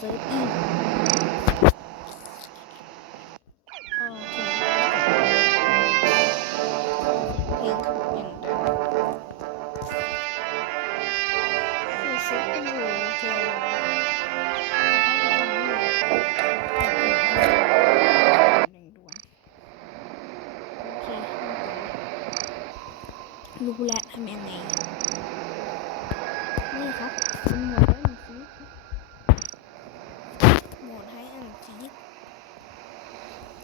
với y รู้แล้วทำยังไง นี่ครับมันหมดแล้ว โหมดให้อันซี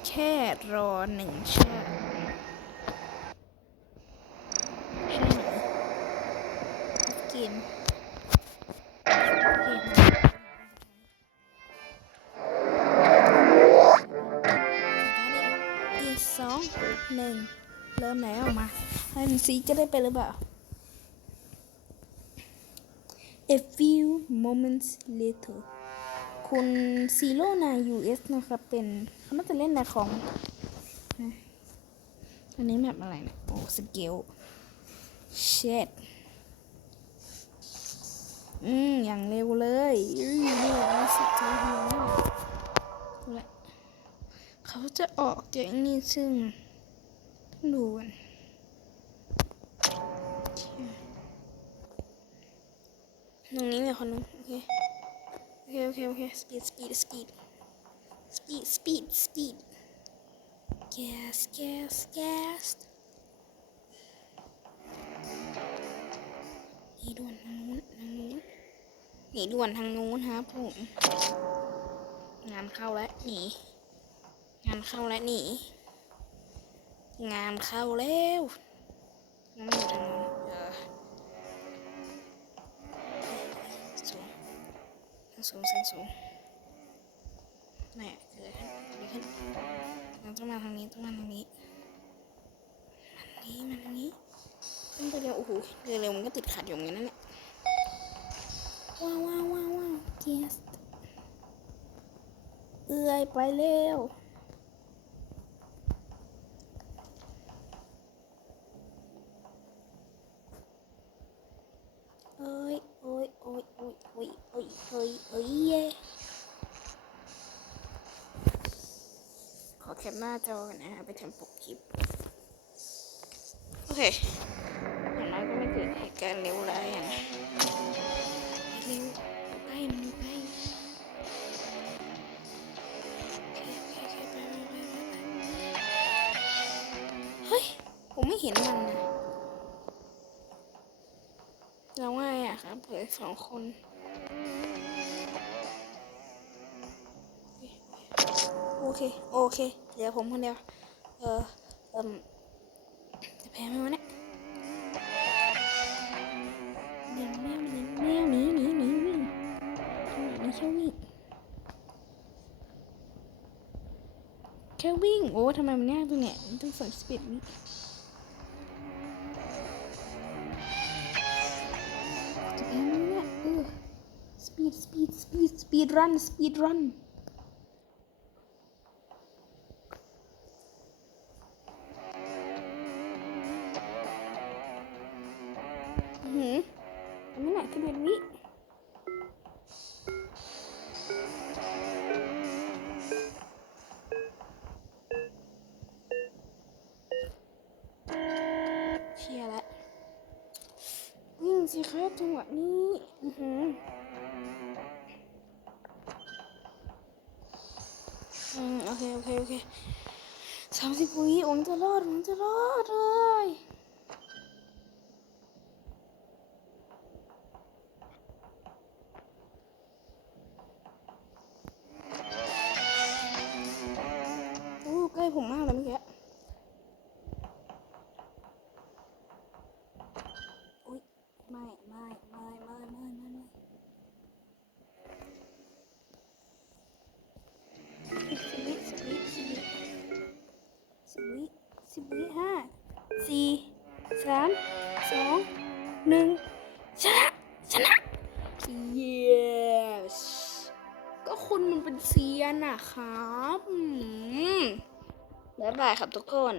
แค่รอหนึ่งชาติใช่ไหมเกมเกมสองหนึ่งเริ่มแล้วมา ให้มันซีจะได้ไปหรือเปล่า A few moments later คุณซีโร่นาย US นะครับ เป็นเขาน่าจะเล่นในของ อันนี้แบบอะไรเนี่ยโอ้สเกลเช็ดอืม อย่างเร็วเลยอืมนี่นะสุดท้ายแล้วเละเขาจะออกจากนี่ซึ่งดูกันตรงนี้มีคนนึงโอเค เคโอเคโอเคสปีดสปีดสปีดสปีดสปีดสปีด gas gas gas หนีด่วนทางนู้นทางนู้นหนีด่วนทางนู้นครับผมงานเข้าแล้วหนีงานเข้าแล้วหนีงานเข้าแล้ว สูงสูงสูงสูงไหนเกิดอะไรขึ้นมันต้องมาทางนี้ต้องมาทางนี้มันนี้มันนี้ขึ้นไปเร็วโอ้โหเร็วเร็วมันก็ติดขัดอยู่เหมือนกันนั่นแหละว้าวว้าวว้าวเกียสเอื้อยไปเร็วเอ้ยโอ้ยโอ้ยโอ้ยโอ้ยโอ้ยโอ้ยโอ้ยเย่ขอ แคปหน้าจอกันนะฮะไปทำปกคลิป โอเค อย่างน้อยก็ไม่เกิดเหตุการณ์เลวร้ายอะนะเร็วไปมันไปโอเคโอเคโอเคไปเฮ้ย ผมไม่เห็นมันนะเราง่ายอะครับเผื่อสองคน เค โอเค เดี๋ยวผมคนเดียว เออเอมจะแพ้ไหมวะเนี่ยหนีแมวหนีแมวหนีหนีหนีวิ่งหนีแค่วิ่ง แค่วิ่ง โอ้ทำไมมันยากตรงเนี้ยมันต้องใส่สปีดวิจะแพ้ไหมเนี่ยเออสปีดสปีดสปีดสปีดรันสปีดรันอื อันนี้แหละคือเดือนวิเชียร์ละวิ่งสิครับจังหวะนี้อือหืออืมโอเค โอเค โอเคสามสิบวิผมจะรอดผมจะรอดเลย yes ก็คุณมันเป็นเซียนอะครับบ๊ายบายครับทุกคน